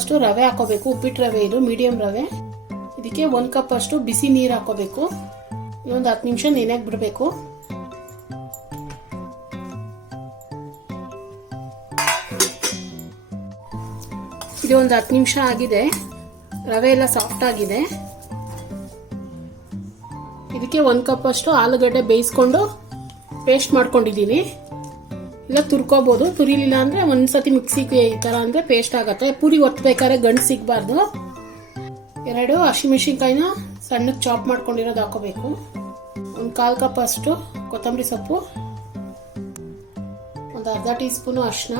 ಅಷ್ಟು ರವೆ ಹಾಕೋಬೇಕು. ಉಪ್ಪಿಟ್ಟು ರವೆ ಇದು, ಮೀಡಿಯಂ ರವೆ. ಇದಕ್ಕೆ 1 ಕಪ್ ಅಷ್ಟು ಬಿಸಿ ನೀರು ಹಾಕೋಬೇಕು. ಇನ್ನೊಂದು 10 ನಿಮಿಷ ನೆನೆಯಾಗಿ ಬಿಡಬೇಕು. ಇದು ಒಂದು 10 ನಿಮಿಷ ಆಗಿದೆ. ರವೆ ಎಲ್ಲ ಸಾಫ್ಟ್ ಆಗಿದೆ. ಇದಕ್ಕೆ 1 ಕಪ್ ಅಷ್ಟು ಆಲೂಗಡ್ಡೆ ಬೇಯಿಸ್ಕೊಂಡು ಪೇಸ್ಟ್ ಮಾಡ್ಕೊಂಡಿದ್ದೀನಿ. ಇಲ್ಲ ತುರ್ಕೋಬೋದು, ತುರಿಲಿಲ್ಲ ಅಂದರೆ ಒಂದ್ಸತಿ ಮಿಕ್ಸಿಗೆ ಈ ಥರ ಅಂದರೆ ಪೇಸ್ಟ್ ಆಗುತ್ತೆ. ಪೂರಿ ಒತ್ತಬೇಕಾದ್ರೆ ಗಂಟು ಸಿಗಬಾರ್ದು. 2 ಹಸಿಮೆಣಸಿನ್ಕಾಯಿನ ಸಣ್ಣಕ್ಕೆ ಚಾಪ್ ಮಾಡ್ಕೊಂಡಿರೋದು ಹಾಕೋಬೇಕು. ಒಂದು 1/4 ಕಪ್ ಅಷ್ಟು ಕೊತ್ತಂಬರಿ ಸೊಪ್ಪು, ಒಂದು ಅರ್ಧ ಟೀ ಸ್ಪೂನು ಅರಿಶಿನ,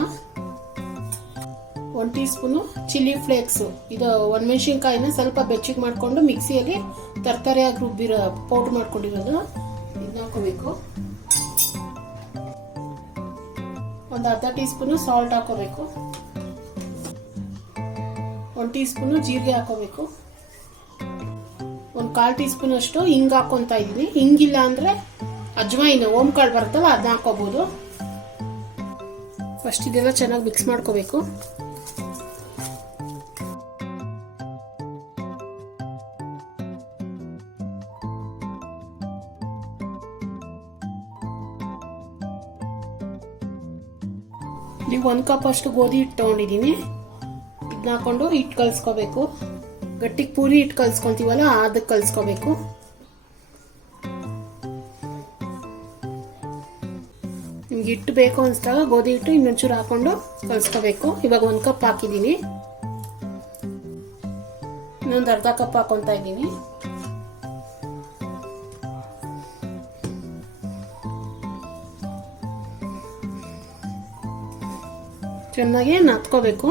1 ಟೀ ಸ್ಪೂನು ಚಿಲ್ಲಿ ಫ್ಲೇಕ್ಸು. ಇದು ಒಣಮೆಣಸಿನ್ಕಾಯಿನ ಸ್ವಲ್ಪ ಬೆಚ್ಚಗೆ ಮಾಡಿಕೊಂಡು ಮಿಕ್ಸಿಯಲ್ಲಿ ತರಕಾರಿಯಾಗಿ ರುಬ್ಬಿರೋ ಪೌಡ್ರ್ ಮಾಡ್ಕೊಂಡಿರೋದು ಇದನ್ನ ಹಾಕೋಬೇಕು. ಒಂದು ಅರ್ಧ ಟೀ ಸ್ಪೂನು ಸಾಲ್ಟ್ ಹಾಕೋಬೇಕು. 1 ಟೀ ಸ್ಪೂನು ಜೀರಿಗೆ ಹಾಕೋಬೇಕು. ಒಂದು 1/4 ಟೀ ಸ್ಪೂನ್ ಅಷ್ಟು ಹಿಂಗ್ ಹಾಕೊತಾ ಇದ್ದೀನಿ. ಹಿಂಗಿಲ್ಲ ಅಂದರೆ ಅಜ್ವಾಯಿನ ಓಂಕಾಳು ಬರುತ್ತಲ್ಲ ಅದನ್ನ ಹಾಕೋಬೋದು. ಫಸ್ಟ್ ಇದೆಲ್ಲ ಚೆನ್ನಾಗಿ ಮಿಕ್ಸ್ ಮಾಡ್ಕೋಬೇಕು. ಈಗ 1 ಕಪ್ ಅಷ್ಟು ಗೋಧಿ ಹಿಟ್ಟು ತೊಗೊಂಡಿದ್ದೀನಿ. ಇದನ್ನ ಹಾಕೊಂಡು ಹಿಟ್ಟು ಕಲಿಸ್ಕೋಬೇಕು. ಗಟ್ಟಿಗೆ ಪೂರಿ ಹಿಟ್ಟು ಕಲಿಸ್ಕೊತೀವಲ್ಲ ಅದಕ್ಕೆ ಕಲಿಸ್ಕೋಬೇಕು. ನಿಮ್ಗೆ ಹಿಟ್ಟು ಬೇಕು ಅನಿಸಿದಾಗ ಗೋಧಿ ಹಿಟ್ಟು ಇನ್ನೊಂಚೂರು ಹಾಕೊಂಡು ಕಲಿಸ್ಕೋಬೇಕು. ಇವಾಗ 1 ಕಪ್ ಹಾಕಿದ್ದೀನಿ. ಇನ್ನೊಂದು ಅರ್ಧ ಕಪ್ ಹಾಕೊತಾ ಇದ್ದೀನಿ. ಚೆನ್ನಾಗಿ ನಾದ್ಕೋಬೇಕು.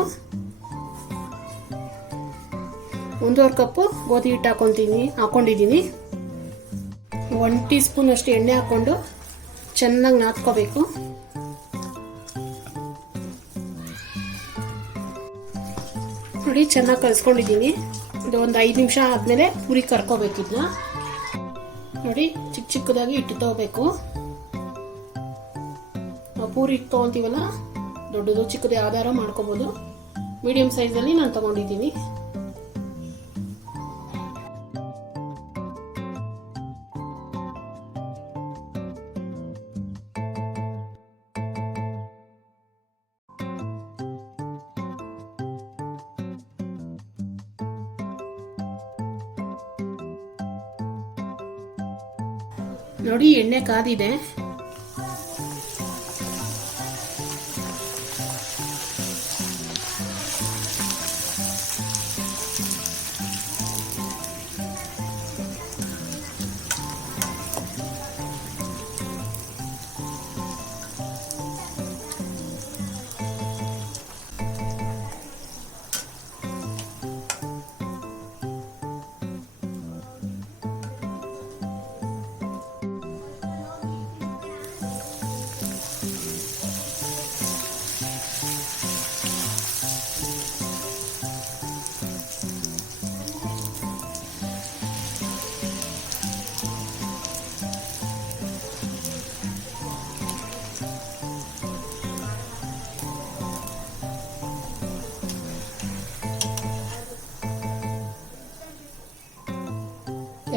1.5 ಕಪ್ಪು ಗೋಧಿ ಹಿಟ್ಟು ಹಾಕೊಂಡಿದ್ದೀನಿ. 1 ಟೀ ಸ್ಪೂನ್ ಅಷ್ಟು ಎಣ್ಣೆ ಹಾಕೊಂಡು ಚೆನ್ನಾಗಿ ನಾದ್ಕೋಬೇಕು. ನೋಡಿ ಚೆನ್ನಾಗಿ ಕಲಿಸ್ಕೊಂಡಿದ್ದೀನಿ. ಇದು ಒಂದು 5 ನಿಮಿಷ ಆದಮೇಲೆ ಪೂರಿ ಕರ್ಕೋಬೇಕು. ಇದನ್ನ ನೋಡಿ ಚಿಕ್ಕ ಚಿಕ್ಕದಾಗಿ ಹಿಟ್ಟು ತಗೋಬೇಕು. ನಾವು ಪೂರಿ ಹಿಟ್ಟು ತೊಗೊತೀವಲ್ಲ ದೊಡ್ಡದು ಚಿಕ್ಕದು ಯಾವ್ದಾರು ಮಾಡ್ಕೋಬೋದು. ಮೀಡಿಯಂ ಸೈಜಲ್ಲಿ ನಾನು ತಗೊಂಡಿದ್ದೀನಿ. ನೋಡಿ ಎಣ್ಣೆ ಕಾದಿದೆ.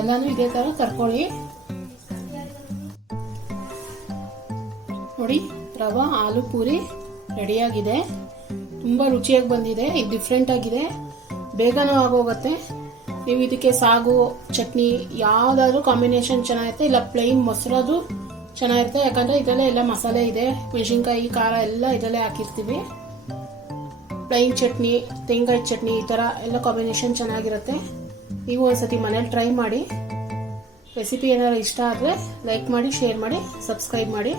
ಎಲ್ಲಾನು ಇದೇ ತರ ಕರ್ಕೊಳ್ಳಿ. ನೋಡಿ ರವಾ ಆಲೂ ಪೂರಿ ರೆಡಿಯಾಗಿದೆ. ತುಂಬ ರುಚಿಯಾಗಿ ಬಂದಿದೆ. ಇದು ಡಿಫ್ರೆಂಟ್ ಆಗಿದೆ, ಬೇಗನೂ ಆಗೋಗುತ್ತೆ. ನೀವು ಇದಕ್ಕೆ ಸಾಗು ಚಟ್ನಿ ಯಾವುದಾದ್ರೂ ಕಾಂಬಿನೇಷನ್ ಚೆನ್ನಾಗಿರುತ್ತೆ. ಇಲ್ಲ ಪ್ಲೈನ್ ಮೊಸರದು ಚೆನ್ನಾಗಿರುತ್ತೆ. ಯಾಕಂದರೆ ಇದರಲ್ಲೇ ಎಲ್ಲ ಮಸಾಲೆ ಇದೆ, ಮೆಣಸಿನ್ಕಾಯಿ ಖಾರ ಎಲ್ಲ ಇದರಲ್ಲೇ ಹಾಕಿರ್ತೀವಿ. ಪ್ಲೈನ್ ಚಟ್ನಿ, ತೆಂಗಾಯಿ ಚಟ್ನಿ ಈ ಥರ ಎಲ್ಲ ಕಾಂಬಿನೇಷನ್ ಚೆನ್ನಾಗಿರುತ್ತೆ. ನೀವು ಒಂದ್ಸತಿ ಮನೇಲಿ ಟ್ರೈ ಮಾಡಿ. ರೆಸಿಪಿ ಏನಾದ್ರು ಇಷ್ಟ ಆದರೆ ಲೈಕ್ ಮಾಡಿ, ಶೇರ್ ಮಾಡಿ, ಸಬ್ಸ್ಕ್ರೈಬ್ ಮಾಡಿ.